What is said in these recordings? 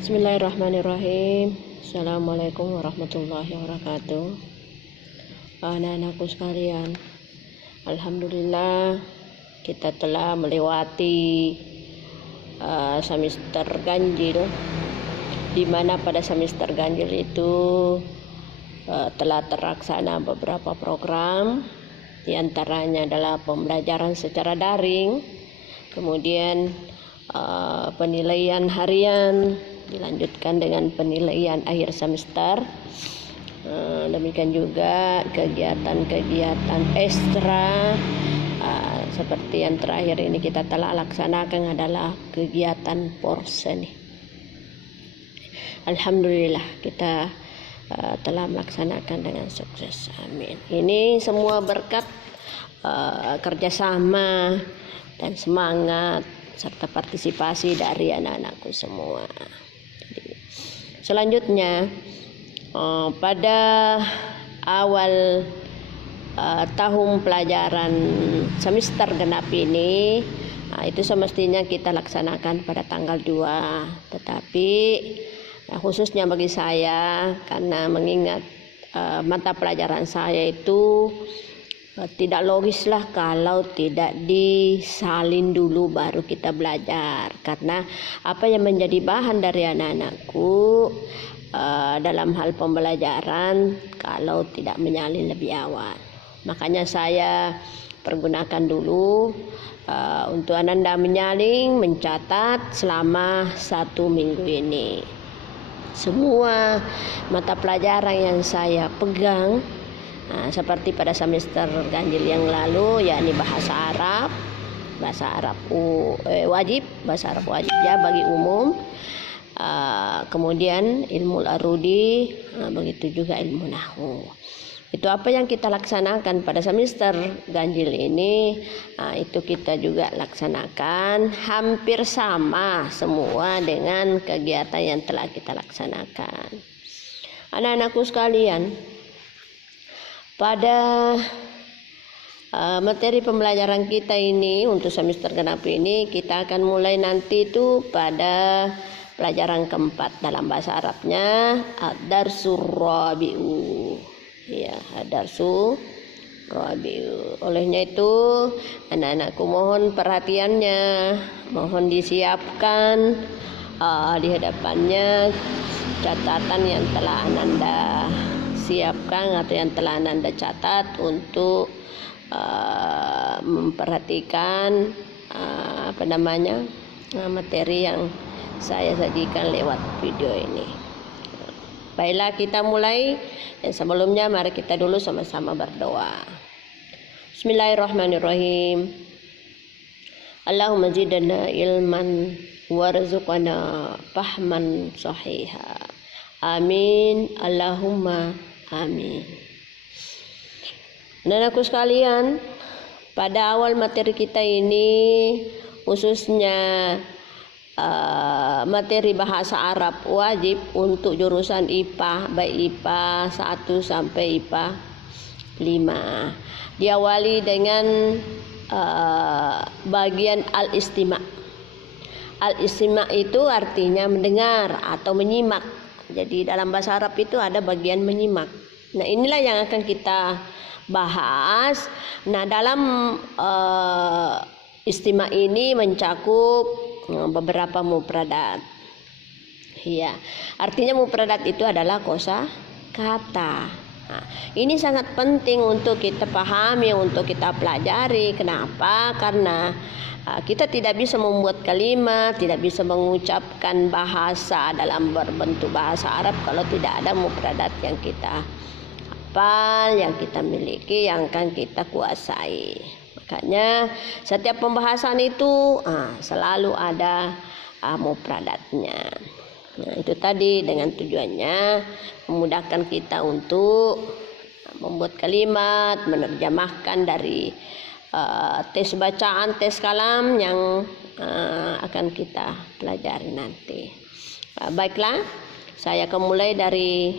Bismillahirrahmanirrahim. Assalamualaikum warahmatullahi wabarakatuh. Anak-anakku sekalian, alhamdulillah kita telah melewati semester ganjil, di mana pada semester ganjil itu telah terlaksana beberapa program, di antaranya adalah pembelajaran secara daring, kemudian penilaian harian, dilanjutkan dengan penilaian akhir semester. Demikian juga kegiatan-kegiatan ekstra seperti yang terakhir ini kita telah laksanakan adalah kegiatan porseni. Alhamdulillah kita telah melaksanakan dengan sukses. Amin. Ini semua berkat kerjasama dan semangat serta partisipasi dari anak-anakku semua. Selanjutnya, pada awal tahun pelajaran semester genap ini, itu semestinya kita laksanakan pada tanggal 2, tetapi khususnya bagi saya, karena mengingat mata pelajaran saya itu tidak logislah kalau tidak disalin dulu baru kita belajar, karena apa yang menjadi bahan dari anak-anakku dalam hal pembelajaran kalau tidak menyalin lebih awal. Makanya saya pergunakan dulu untuk Ananda menyalin, mencatat selama 1 minggu ini semua mata pelajaran yang saya pegang. Seperti pada semester ganjil yang lalu, yakni bahasa Arab wajib, bahasa Arab wajib ya bagi umum. Kemudian ilmu arudi, begitu juga ilmu nahwu. Itu apa yang kita laksanakan pada semester ganjil ini, itu kita juga laksanakan hampir sama semua dengan kegiatan yang telah kita laksanakan. Anak-anakku sekalian, pada materi pembelajaran kita ini untuk semester genap ini, kita akan mulai nanti itu pada pelajaran keempat dalam bahasa Arabnya ad-darsur rabi'u. Ya, ad-darsur rabi'u. Olehnya itu anak-anakku mohon perhatiannya, mohon disiapkan di hadapannya catatan yang telah Ananda siapkan atau yang telah Ananda catat untuk memperhatikan materi yang saya sajikan lewat video ini. Baiklah, kita mulai. Dan sebelumnya mari kita dulu sama-sama berdoa. Bismillahirrahmanirrahim. Allahumma zidna ilman warzuqna fahman sahiha. Amin. Allahumma amin. Anak-anakku sekalian, pada awal materi kita ini, khususnya materi bahasa Arab wajib untuk jurusan IPA, baik IPA 1 sampai IPA 5, diawali dengan bagian al-istima'. Al-istima' itu artinya mendengar atau menyimak. Jadi dalam bahasa Arab itu ada bagian menyimak. Nah, inilah yang akan kita bahas. Nah, dalam istima' ini mencakup beberapa mufradat. Ya, artinya mufradat itu adalah kosa kata. Nah, ini sangat penting untuk kita pahami, untuk kita pelajari. Kenapa? Karena kita tidak bisa membuat kalimat, tidak bisa mengucapkan bahasa dalam berbentuk bahasa Arab kalau tidak ada mufradat yang kita hafal, yang kita miliki, yang akan kita kuasai. Makanya setiap pembahasan itu selalu ada mufradatnya. Nah, itu tadi dengan tujuannya memudahkan kita untuk membuat kalimat, menerjemahkan dari tes bacaan, tes kalam yang akan kita pelajari nanti. Baiklah, saya akan mulai dari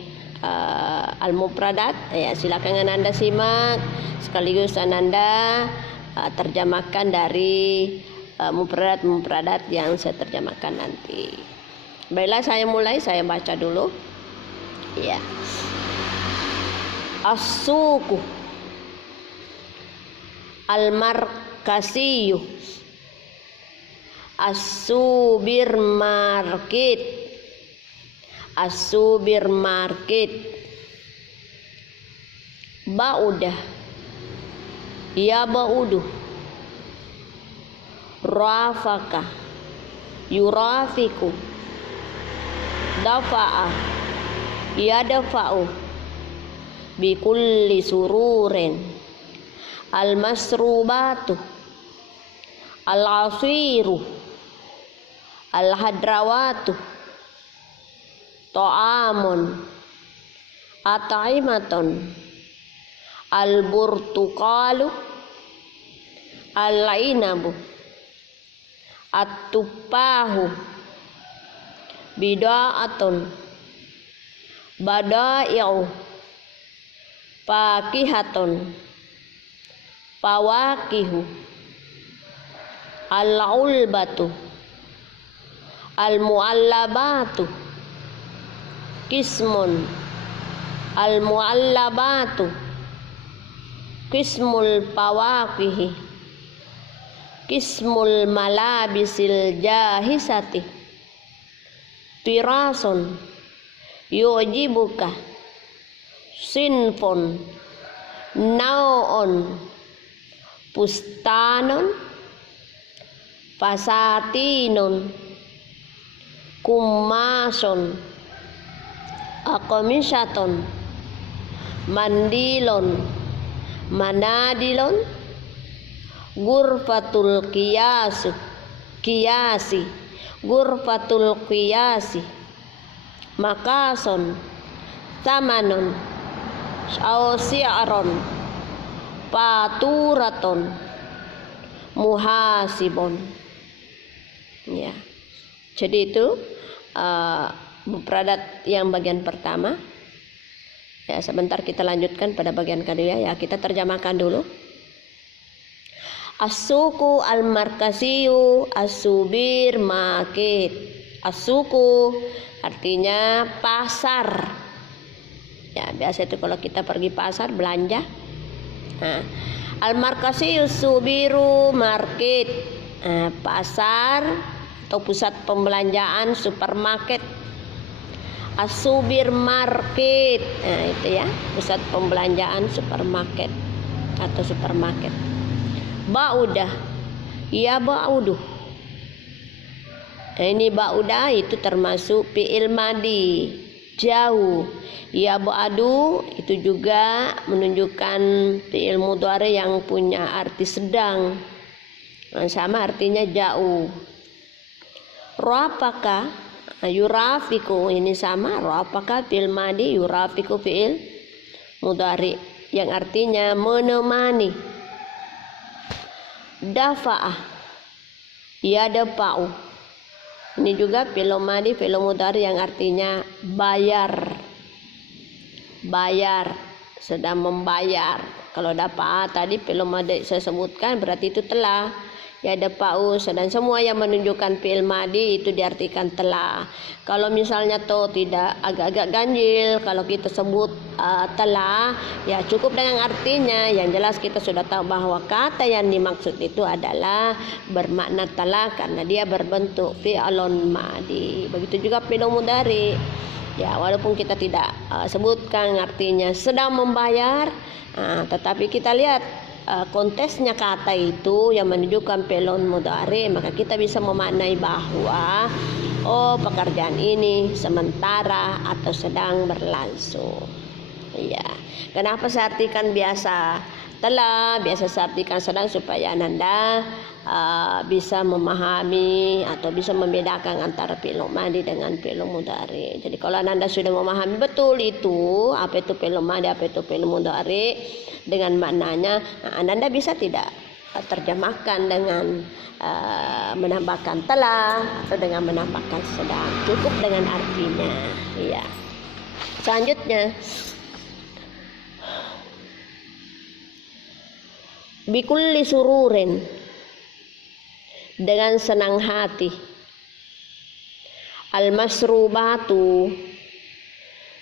al-mufradat. Ya, silakan Anda simak sekaligus Anda terjemahkan dari mufradat-mufradat yang saya terjemahkan nanti. Baiklah, saya mulai, saya baca dulu. Ya. As-suqu al-markasiyu, as-subir market, as-subir market. Ba'udah, ya ba'uduh. Rafaka, yurafiku. Dafa'a, ya dafa'u. Bikulli sururin. Al-masrubatu, al-asiru, al-hadrawatu. Ta'amun, ataimatun. Al-burtuqalu, al-inabu, at-tupahu. Bida'atun, bada'i'u. Pakihatun, pawakihu. Al-ulbatu, al-mu'allabatu. Kismun, al-mu'allabatu. Kismul pawakihi. Kismul malabisil jahisati. Tirasun, yujibuka. Sinfun, naon. Pustanon, fasatinun. Kumason, akomisaton. Mandilon, manadilon. Gurfatul kiyasi, gurfatul qiyasi. Makason, tamanon. Si'aron, paturaton. Muhasibon. Ya. Jadi itu mufradat yang bagian pertama. Ya, sebentar kita lanjutkan pada bagian kedua. Ya, kita terjemahkan dulu. As-suqu al-markasiyu, as-subir market. As-suqu artinya pasar. Ya, biasa itu kalau kita pergi pasar belanja. Nah, al-markasiyu subiru market. Nah, pasar atau pusat pembelanjaan, supermarket. As-subir market. Nah, itu ya, pusat pembelanjaan, supermarket atau supermarket. Ba'udah, ya ba'uduh. Nah, ini ba'udah itu termasuk fi'il madi, jauh. Ya ba'adu itu juga menunjukkan fi'il mudhari yang punya arti sedang. Nah, sama artinya jauh. Rafaka, yurafiku, ini sama. Rafaka fi'il madi, yurafiku fi'il mudhari yang artinya menemani. Dafa'ah, ya dafa'u. Ini juga fi'il madi, fi'il mudhari yang artinya bayar. Bayar, sedang membayar. Kalau dafa'a tadi fi'il madi saya sebutkan berarti itu telah. Ya dafa'u, dan semua yang menunjukkan fi'il madi itu diartikan telah. Kalau misalnya toh tidak, agak-agak ganjil kalau kita sebut telah, ya cukup dengan artinya. Yang jelas kita sudah tahu bahwa kata yang dimaksud itu adalah bermakna telah karena dia berbentuk fi'alun madi. Begitu juga fi'il mudhari. Ya, walaupun kita tidak sebutkan artinya sedang membayar, tetapi kita lihat konteksnya kata itu yang menunjukkan fi'il mudhari, maka kita bisa memaknai bahwa pekerjaan ini sementara atau sedang berlangsung. Ya, kenapa saya artikan biasa telah, biasa saya artikan sedang supaya Anda bisa memahami atau bisa membedakan antara fi'il madi dengan fi'il mudhari. Jadi kalau Anda sudah memahami betul itu apa itu fi'il madi, apa itu fi'il mudhari dengan maknanya, Anda bisa tidak terjemahkan dengan menambahkan telah atau dengan menambahkan sedang, cukup dengan artinya. Iya. Selanjutnya, bikulli sururin, dengan senang hati. Al-masrubatu,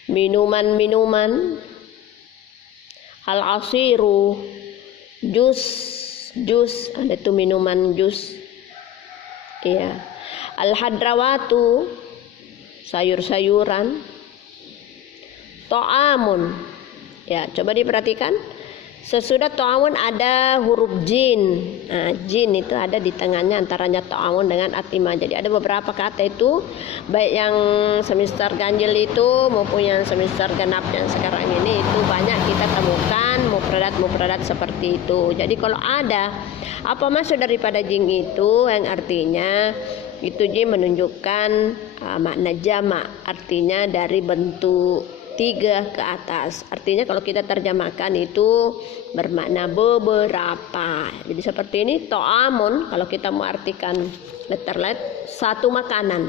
minuman-minuman. Al-asiru, jus, ada tuh minuman jus. Iya. Al-hadrawatu, sayur-sayuran. To'amun, ya coba diperhatikan. Sesudah to'amun ada huruf jin. Nah, jin itu ada di tengahnya antaranya to'amun dengan atima. Jadi ada beberapa kata itu, baik yang semester ganjil itu maupun yang semester genap yang sekarang ini, itu banyak kita temukan mufradat seperti itu. Jadi kalau ada apa maksud daripada jin itu, yang artinya itu jin menunjukkan makna jamak, artinya dari bentuk 3 ke atas. Artinya kalau kita terjemahkan itu bermakna beberapa. Jadi seperti ini to'amun, kalau kita mau artikan letter satu makanan,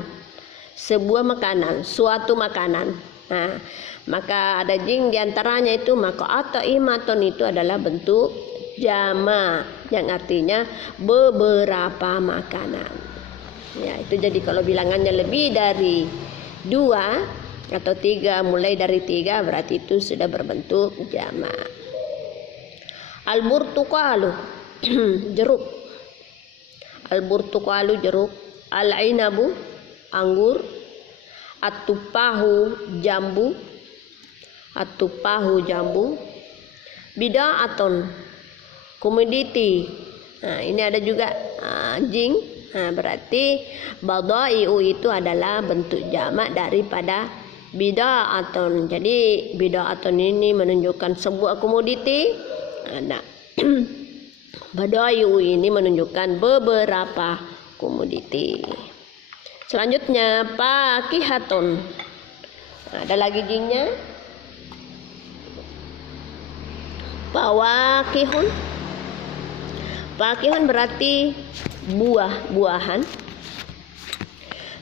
sebuah makanan, suatu makanan. Nah, maka ada jing diantaranya itu maka atau imaton itu adalah bentuk jama yang artinya beberapa makanan. Ya, itu jadi kalau bilangannya lebih dari 2 atau 3, mulai dari 3 berarti itu sudah berbentuk jamak. Al-burtuqalu, jeruk. Al-burtuqalu, jeruk. Al-inabu, anggur. At-tupahu, jambu. At-tupahu, jambu. Bida'aton, komoditi. Nah, ini ada juga jing. Nah, berarti badai'u itu adalah bentuk jamak daripada bida'aton. Jadi bida'aton ini menunjukkan sebuah komoditi. Nah, badai'u ini menunjukkan beberapa komoditi. Selanjutnya pakihaton. Ada lagi jingnya. Pawakihun. Pakihun berarti buah-buahan.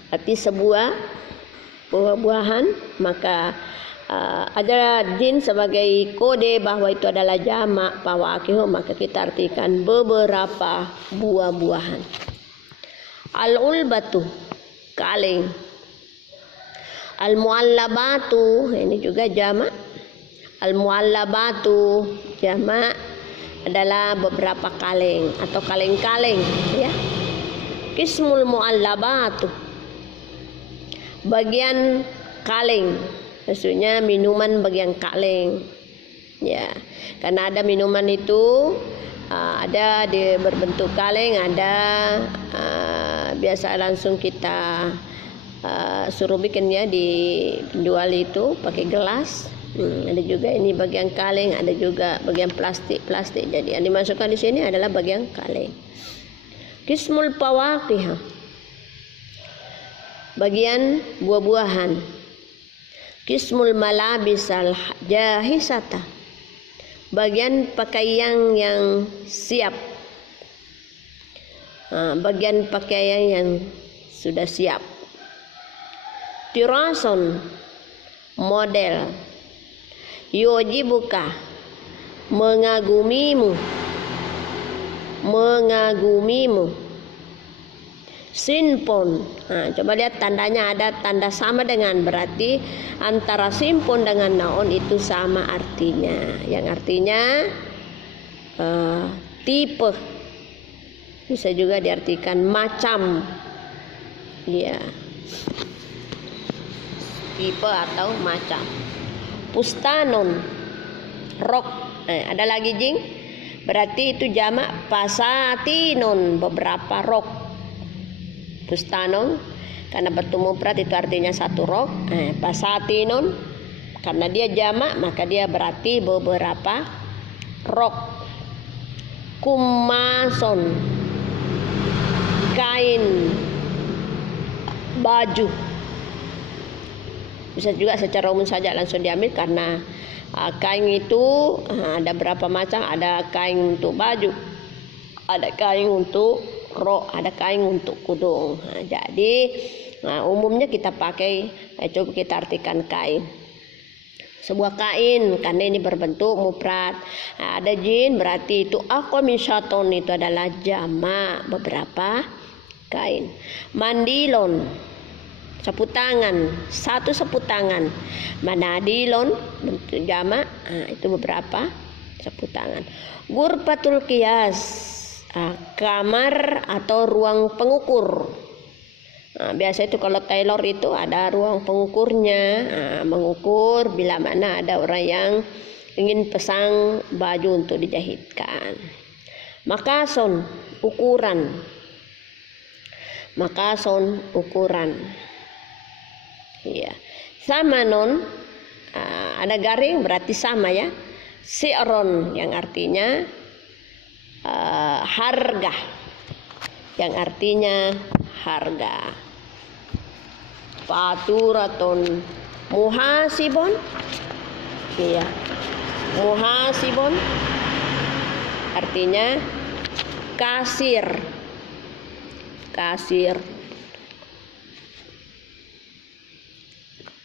Arti sebuah buah-buahan, maka ada jin sebagai kode bahwa itu adalah jamak pawakihun, maka kita artikan beberapa buah-buahan. Al-ulbatu, kaleng. Al-muallabatu, ini juga jamak. Al-muallabatu jamak adalah beberapa kaleng atau kaleng-kaleng, ya. Qismul muallabatu, bagian kaleng, maksudnya minuman bagian kaleng, ya. Karena ada minuman itu ada di berbentuk kaleng, ada biasa langsung kita suruh bikin ya di penjual itu pakai gelas. Ada juga ini bagian kaleng, ada juga bagian plastik. Jadi yang dimasukkan di sini adalah bagian kaleng. Qismul pawaqih, bagian buah-buahan. Qismul malabisal jahisata, bagian pakaian yang siap. Bagian pakaian yang sudah siap. Tirason, model. Yujibuka, mengagumimu. Sinpon, coba lihat tandanya, ada tanda sama dengan, berarti antara simpon dengan naon itu sama artinya, yang artinya tipe, bisa juga diartikan macam, ya, tipe atau macam. Pustanon, rok. Ada lagi jing, berarti itu jamak pasatinon, beberapa rok. Pustanon karena bertemu prat itu artinya satu rok. Pasatinon karena dia jamak maka dia berarti beberapa rok. Kumason, kain, baju. Bisa juga secara umum saja langsung diambil karena kain itu ada berapa macam, ada kain untuk baju, ada kain untuk rok, ada kain untuk kudung. Jadi umumnya kita pakai, coba kita artikan kain. Sebuah kain karena ini berbentuk mufrad. Ada jin berarti itu aqamishaton, itu adalah jamak beberapa kain. Mandilon, sapu tangan, satu sapu tangan. Manadilon bentuk jamak, itu beberapa sapu tangan. Ghurfatul qiyas, kamar atau ruang pengukur. Biasa itu kalau tailor itu ada ruang pengukurnya, mengukur bila mana ada orang yang ingin pasang baju untuk dijahitkan. Makason, ukuran. Makason, ukuran. Iya. Samanon, ada garing berarti sama ya. Si'ron yang artinya harga, yang artinya harga. Faturaton, muhasibon, iya, muhasibon artinya kasir, kasir,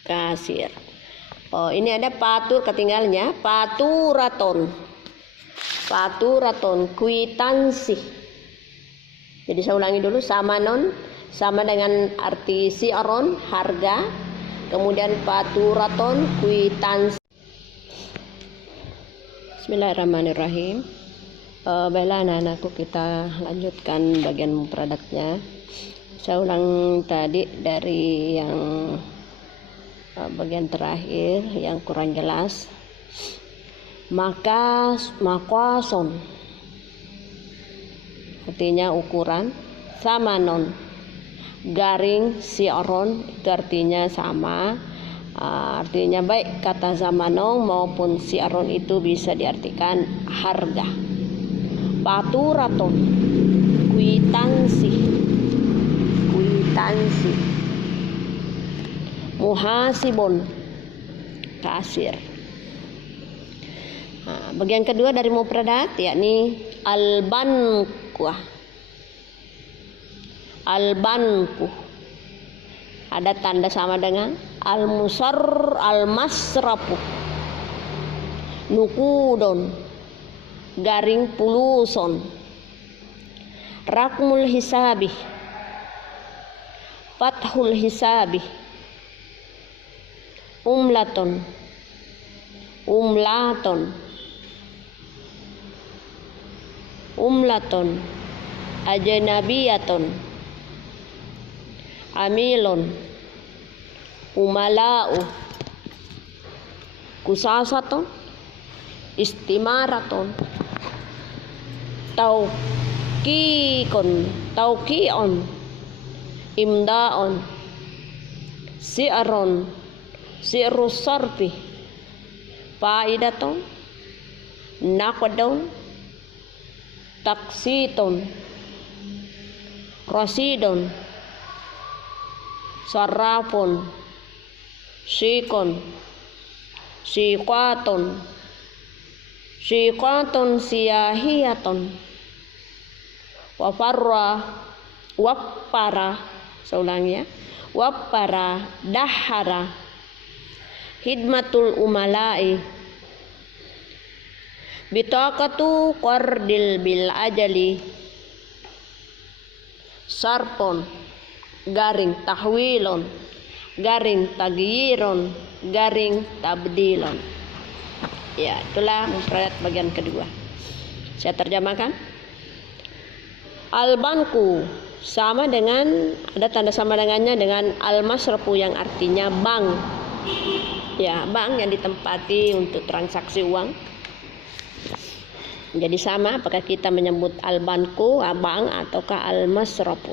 kasir. Oh, ini ada patur ketinggalannya, paturaton, paturaton, kwitansi. Jadi saya ulangi dulu, samanon sama dengan arti si'ron, harga, kemudian paturaton, kwitansi. Bismillahirrahmanirrahim. Baiklah anak-anakku, kita lanjutkan bagian mufradatnya. Saya ulang tadi dari yang bagian terakhir yang kurang jelas. Makason artinya ukuran. Samanon garing si'ron itu artinya sama, artinya baik kata zamanon maupun si'ron itu bisa diartikan harga. Paturaton, kwitansi, kwitansi. Muhasibon, kasir. Bagian kedua dari mufradat yakni al-banqah. Al-banku ada tanda sama dengan al-musar, al-masrafu. Nukudon garing puluson. Rakmul hisabi, fathul hisabi. Umlaton, umlaton, umlaton, ajnabiyaton, amilon, umala'u, kusasaton, istimaraton, tauqiqon, tauqi'on, imda'on, si'ron, si'rus sarfi, faidaton, naqdon, taksiton, rasidon, sarrafun, sikon, siqaton, siqaton siyahiyaton, wafarra, wappara, saya ulangi ya, wappara, dahara, hidmatul umala'i, bitaqatu qardil bil ajali, sarpon garing tahwilon, garing tagyiron, garing tabdilon. Ya, itulah mufradat bagian kedua. Saya terjemahkan. Al-banku sama dengan, ada tanda sama dengannya dengan al-masrafu yang artinya bank. Ya, bank yang ditempati untuk transaksi uang. Jadi sama apakah kita menyebut al-banku, bank, ataukah al-masrafu.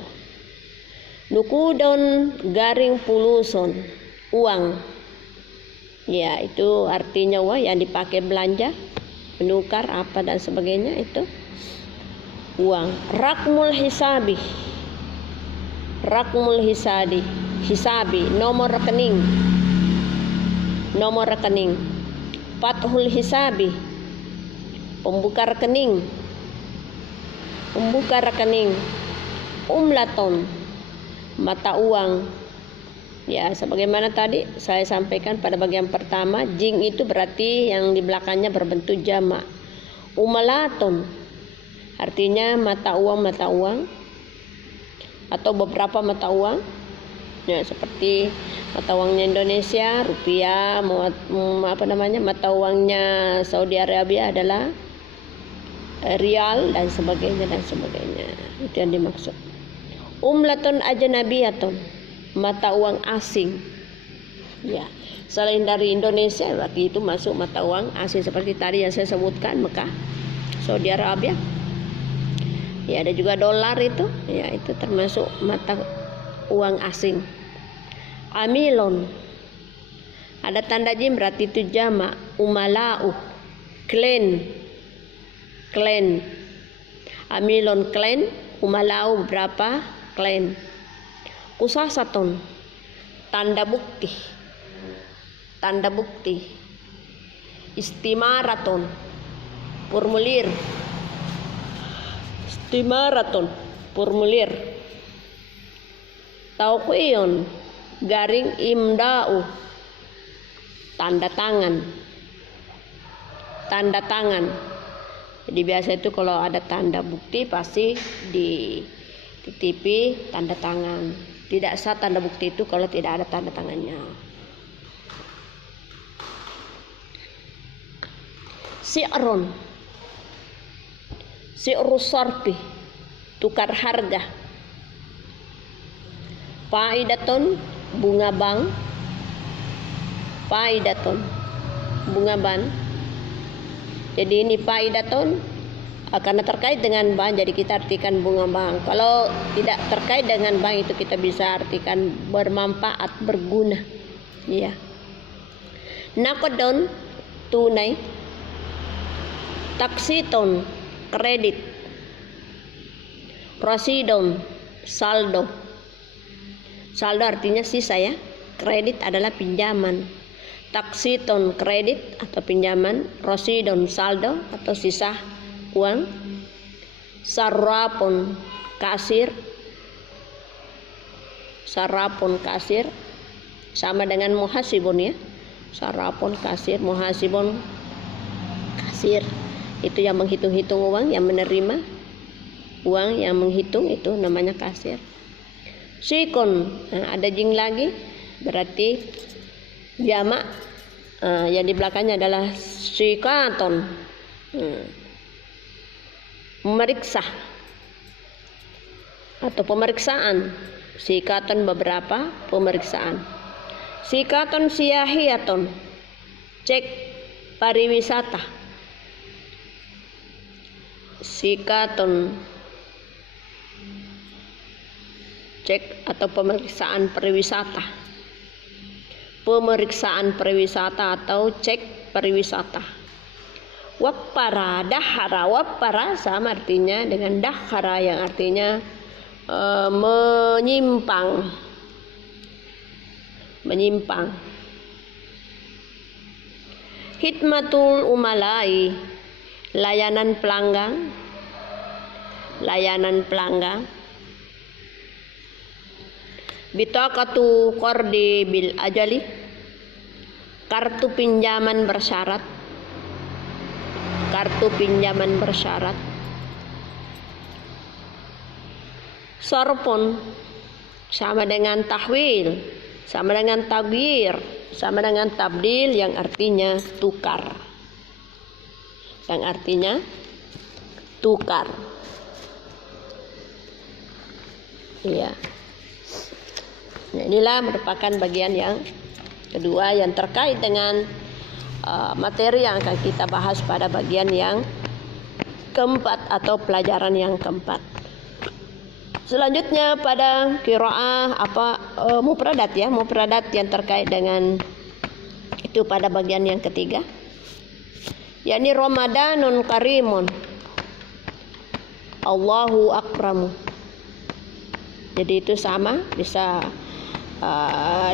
Nukudon garing puluson, uang. Ya, itu artinya uang yang dipakai belanja, menukar apa dan sebagainya, itu uang. Rakmul hisabi, rakmul hisabi, hisabi, nomor rekening, nomor rekening. Fathul hisabi, pembuka rekening, pembuka rekening. Umlaton, mata uang. Ya, sebagaimana tadi saya sampaikan pada bagian pertama, jing itu berarti yang di belakangnya berbentuk jamak. Umalaton artinya mata uang atau beberapa mata uang. Ya, seperti mata uangnya Indonesia rupiah, mata uangnya Saudi Arabia adalah rial dan sebagainya. Itu yang dimaksud. Umlatun ajnabiyatun, mata uang asing. Ya, selain dari Indonesia berarti itu masuk mata uang asing seperti tadi yang saya sebutkan, Mekah, Saudi Arabia. Ya, ada juga dolar itu, ya itu termasuk mata uang asing. Amilon, ada tanda jim berarti itu jamak. Umalau, klen. Amilon klen, umalau berapa klen. Kusasaton, tanda bukti. Istimaraton, formulir. Tauqiyon, garing imda'u, tanda tangan. Jadi biasa itu kalau ada tanda bukti pasti dititipi tanda tangan. Tidak sah tanda bukti itu kalau tidak ada tanda tangannya. Si'rus sarfi, tukar harga. Faidatun, bunga bank. Jadi ini faidatun karena terkait dengan bank, jadi kita artikan bunga bank. Kalau tidak terkait dengan bank itu kita bisa artikan bermanfaat, berguna. Ya. Nakodon, tunai. Taksiton, kredit. Rosidon, saldo. Saldo artinya sisa ya. Kredit adalah pinjaman. Taksiton, kredit atau pinjaman. Rosidon, saldo atau sisa uang. Sarrapon, kasir. Sama dengan muhasibun ya. Sarrapon, kasir. Muhasibun, kasir. Itu yang menghitung-hitung uang, yang menerima uang, yang menghitung, itu namanya kasir. Sikon, ada jing lagi, berarti jamak. Yang di belakangnya adalah sikaton, memeriksa atau pemeriksaan. Sikaton beberapa pemeriksaan. Sikaton siyahiyaton, cek pariwisata. Sikaton, cek atau pemeriksaan pariwisata. Pemeriksaan pariwisata atau cek pariwisata. Wappara, dahara. Wappara sama artinya dengan dahara yang artinya menyimpang. Hikmatul umalai, layanan pelanggan. Bitaqatu qardi bil ajali, kartu pinjaman bersyarat. Sorpon sama dengan tahwil, sama dengan tagyir, sama dengan tabdil yang artinya tukar. Iya. Nah, inilah merupakan bagian yang kedua yang terkait dengan materi yang akan kita bahas pada bagian yang keempat atau pelajaran yang keempat. Selanjutnya pada qiraah mufradat ya, mufradat yang terkait dengan itu pada bagian yang ketiga. yakni Ramadanun karimun, Allahu akramu. Jadi itu sama, bisa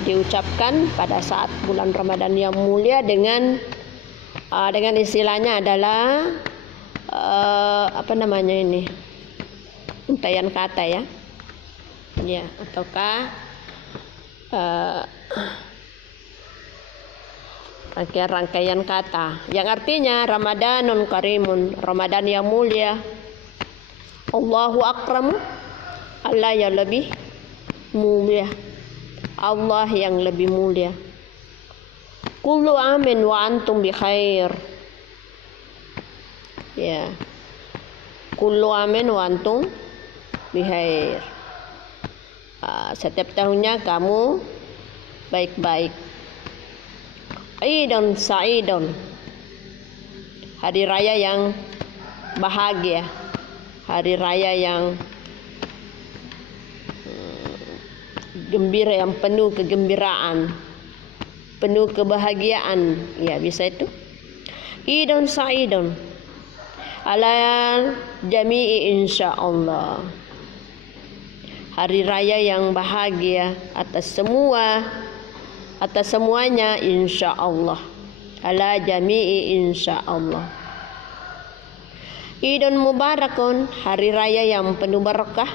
diucapkan pada saat bulan Ramadan yang mulia dengan istilahnya adalah untayan kata ya, ataukah rangkaian kata yang artinya Ramadanun karimun, Ramadan yang mulia, Allahu akramu, Allah yang lebih mulia. Allah yang lebih mulia. Kullu amin wa antum bi khair. Ya. Kullu amin wa antum bi khair. Setiap tahunnya kamu baik-baik. Idon Sa'idon, hari raya yang bahagia, hari raya yang gembira, yang penuh kegembiraan, penuh kebahagiaan. Ya, bisa itu. Idon Sa'idon ala jami'i insyaallah, hari raya yang bahagia atas semuanya insyaallah, ala jami'i insyaallah. Idun mubarakun, hari raya yang penuh berkah,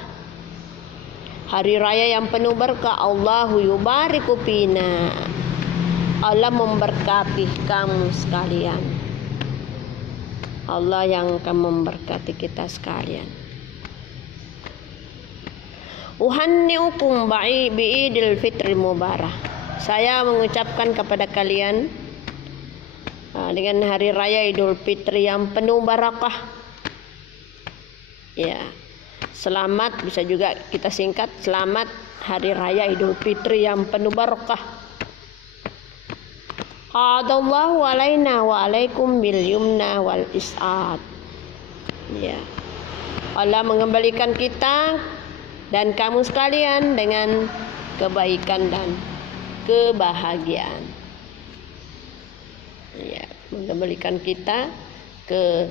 hari raya yang penuh berkah. Allahu yubariku fina, Allah memberkati kamu sekalian, Allah yang akan memberkati kita sekalian. Uhanniukum bi'idil fitri mubarak, saya mengucapkan kepada kalian dengan hari raya Idul Fitri yang penuh barakah. Ya, selamat, bisa juga kita singkat, selamat hari raya Idul Fitri yang penuh barakah. Hadallahu alaina wa alaikum bil yumna wal is'ad. Ya, Allah mengembalikan kita dan kamu sekalian dengan kebaikan dan kebahagiaan. Ya, mengembalikan kita ke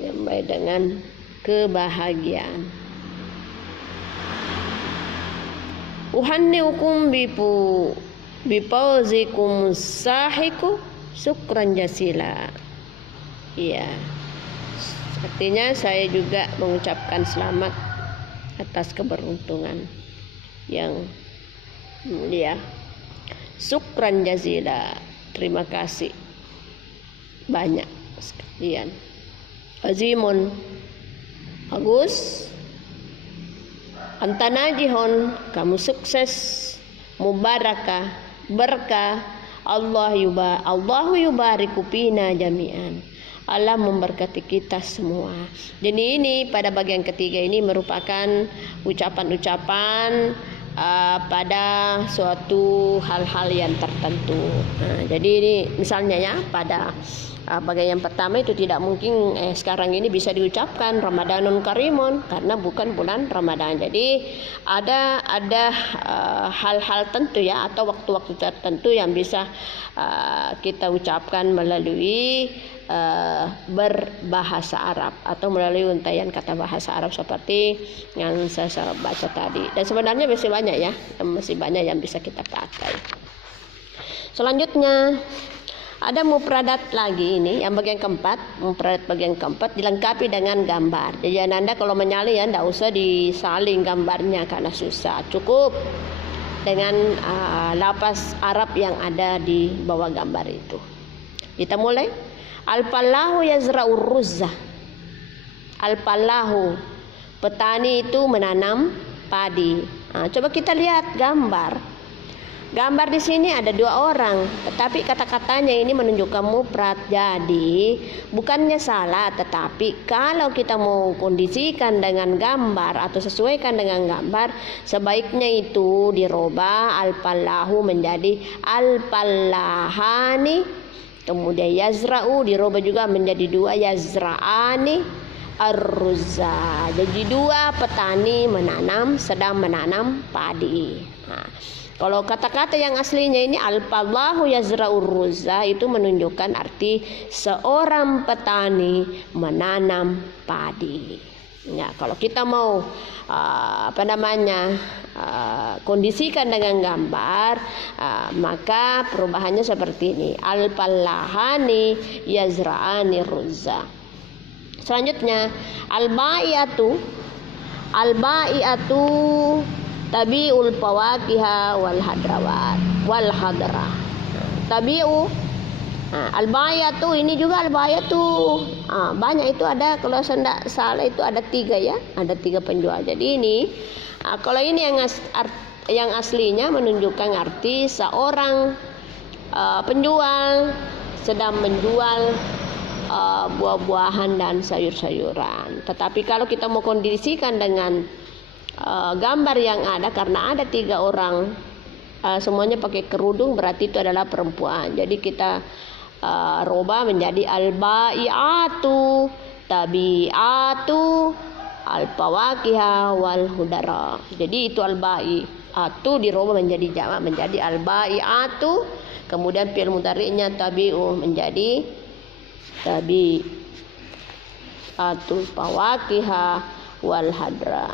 yang baik dengan kebahagiaan. Uhanniukum bipauzikum sahiku syukran jasila. Ya, artinya saya juga mengucapkan selamat atas keberuntungan yang mulia. Syukran jazila, terima kasih banyak sekalian. Azimun, bagus. Antanajihon, kamu sukses. Mubarakah, berkah. Allahu yubariku fina jami'an, Allah memberkati kita semua. Jadi ini pada bagian ketiga ini merupakan ucapan-ucapan pada suatu hal-hal yang tertentu. Jadi ini misalnya ya, pada bagian yang pertama itu tidak mungkin sekarang ini bisa diucapkan Ramadanun Karimun karena bukan bulan Ramadan. Jadi ada hal-hal tentu ya, atau waktu-waktu tertentu yang bisa kita ucapkan melalui berbahasa Arab atau melalui untayan kata bahasa Arab seperti yang saya baca tadi. Dan sebenarnya masih banyak ya, masih banyak yang bisa kita pakai. Selanjutnya ada mufradat lagi, ini yang bagian keempat. Mufradat bagian keempat dilengkapi dengan gambar. Jadi Anda kalau menyalin ya tidak usah disalin gambarnya karena susah. Cukup dengan lafaz Arab yang ada di bawah gambar itu. Kita mulai. Al-falahu yazra'ur ruzzah. Al-falahu, petani itu menanam padi. Coba kita lihat gambar. Gambar di sini ada dua orang, tetapi kata-katanya ini menunjukkan mufrad. Jadi bukannya salah, tetapi kalau kita mau kondisikan dengan gambar atau sesuaikan dengan gambar, sebaiknya itu dirubah al-falahu menjadi al-fallahani. Kemudian yazra'u dirubah juga menjadi dua, yazra'ani ar-ruzza. Jadi dua petani sedang menanam padi. Kalau kata-kata yang aslinya ini al-fallahu yazra'ur ruzza itu menunjukkan arti seorang petani menanam padi. Ya, kalau kita mau kondisikan dengan gambar, maka perubahannya seperti ini. Al-fallahani yazra'ani ruzza. Selanjutnya al-bai'atu tabi'ul fawakiha wal hadra. Tabi'u al-bai'atu, ini juga al-bai'atu banyak, itu ada, kalau saya salah itu ada 3 ya, ada 3 penjual. Jadi ini kalau ini yang yang aslinya menunjukkan arti seorang penjual sedang menjual buah-buahan dan sayur-sayuran. Tetapi kalau kita mau kondisikan dengan gambar yang ada, karena ada 3 orang semuanya pakai kerudung, berarti itu adalah perempuan. Jadi kita robah menjadi al-bai'atu tabi'atu al-fawakiha wal hudara. Jadi itu al-bai'atu dirubah menjadi jamak menjadi al-bai'atu, kemudian fi'il mudhari'nya tabi'u menjadi tabi'atul fawakiha wal hadra.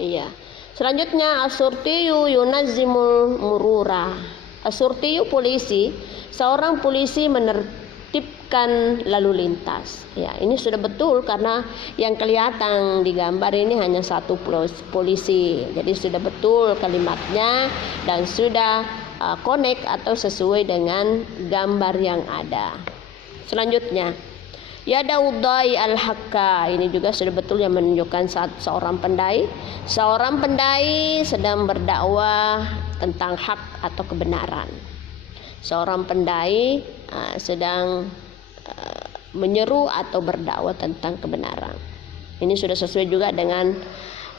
Iya. Selanjutnya as-surtiyu yunazzimul murura. As-surtiyu polisi, seorang polisi menertibkan lalu lintas. Ya, ini sudah betul karena yang kelihatan di gambar ini hanya satu polisi. Jadi sudah betul kalimatnya dan sudah connect atau sesuai dengan gambar yang ada. Selanjutnya Yadaudai al-hakka, ini juga sudah betul yang menunjukkan saat seorang pendai sedang berdakwah tentang hak atau kebenaran. Seorang pendai sedang menyeru atau berdakwah tentang kebenaran. Ini sudah sesuai juga dengan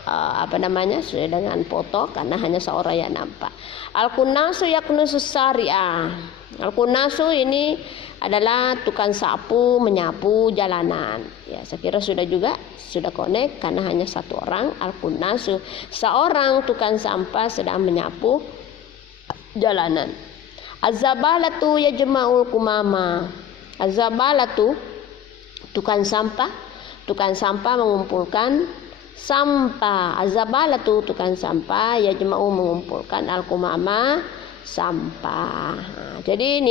sesuai dengan foto karena hanya seorang yang nampak. Al-kunasu yaknusus syari'ah. Al-kunasu ini adalah tukang sapu, menyapu jalanan. Ya, saya kira sudah connect karena hanya satu orang. Al-kunasu, seorang tukang sampah sedang menyapu jalanan. Az-zabalatu yajma'ul kumama. Az-zabalatu, tukang sampah mengumpulkan sampah. Az-zabalatu, tukang sampah, yajma'u mengumpulkan al-kumama, sampah. Jadi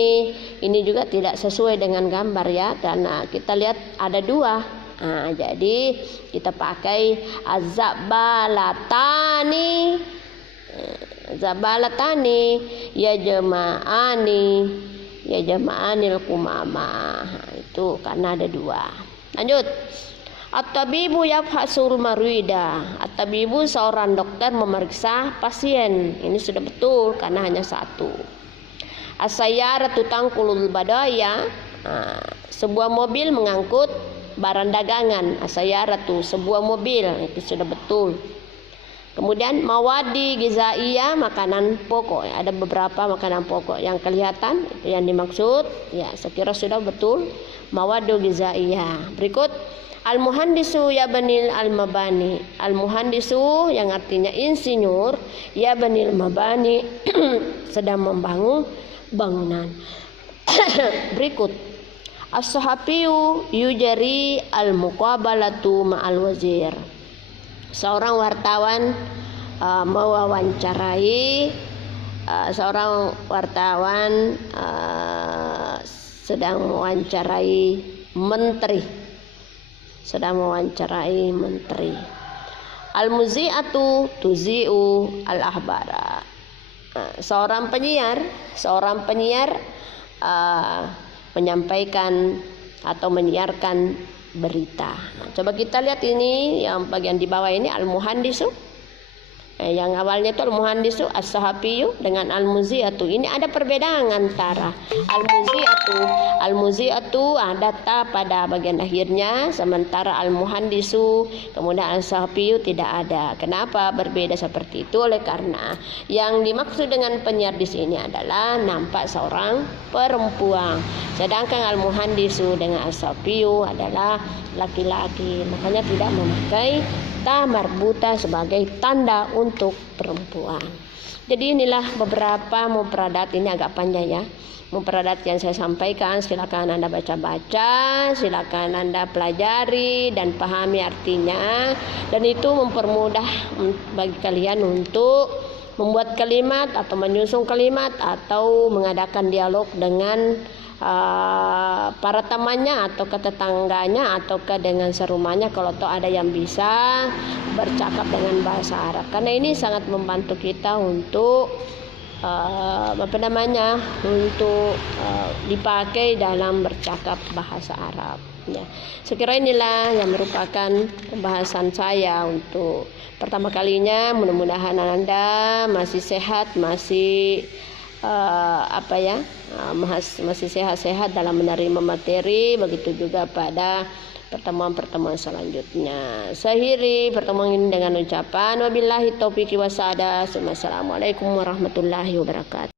ini juga tidak sesuai dengan gambar ya, karena kita lihat ada 2. Jadi kita pakai az-zabalatani. Zabalatani yajma'anil kumama. Itu karena ada 2. Lanjut. At-tabibu yafhasul marwida. At-tabibu seorang dokter memeriksa pasien. Ini sudah betul karena hanya 1. As-sayyaratu tangkulul badaya. Sebuah mobil mengangkut barang dagangan. As-sayyaratu, sebuah mobil. Itu sudah betul. Kemudian mawadi gizaiyah, makanan pokok. Ada beberapa makanan pokok yang kelihatan itu yang dimaksud. Ya, saya kira sudah betul. Mawadu gizaiyah. Berikut al-muhandisu yabanil al-mabani. Al-muhandisu yang artinya insinyur, yabanil mabani sedang membangun bangunan. Berikut as-sahafiyu yujari al-muqabalatu ma'al wazir. Seorang wartawan sedang mewawancarai menteri. Al-muzi'atu tuzi'u al-ahbara. Seorang penyiar menyampaikan atau menyiarkan berita. Coba kita lihat ini yang bagian di bawah ini al-muhandisu. Yang awalnya itu al-muhandisu as-sahafiyu dengan al-muzi'atu. Ini ada perbedaan antara al-muzi'atu ada ta pada bagian akhirnya, sementara al-muhandisu kemudian al-sahafiyu tidak ada. Kenapa berbeda seperti itu? Oleh karena yang dimaksud dengan penyiar di sini adalah nampak seorang perempuan, sedangkan al-muhandisu dengan as-sahafiyu adalah laki-laki. Makanya tidak memakai ta marbuta sebagai tanda untuk perempuan. Jadi inilah beberapa mufradat, ini agak panjang ya. Mufradat yang saya sampaikan, silakan Anda baca-baca, silakan Anda pelajari dan pahami artinya, dan itu mempermudah bagi kalian untuk membuat kalimat atau menyusun kalimat atau mengadakan dialog dengan para temannya atau ke tetangganya atau ke dengan serumahnya kalau toh ada yang bisa bercakap dengan bahasa Arab, karena ini sangat membantu kita untuk untuk dipakai dalam bercakap bahasa Arab. Ya, sekira inilah yang merupakan pembahasan saya untuk pertama kalinya. Mudah-mudahan Anda masih sehat, masih masih sehat-sehat dalam menerima materi. Begitu juga pada pertemuan-pertemuan selanjutnya. Saya akhiri pertemuan ini dengan ucapan wabillahi taufiq wassada. Wassalamualaikum warahmatullahi wabarakatuh.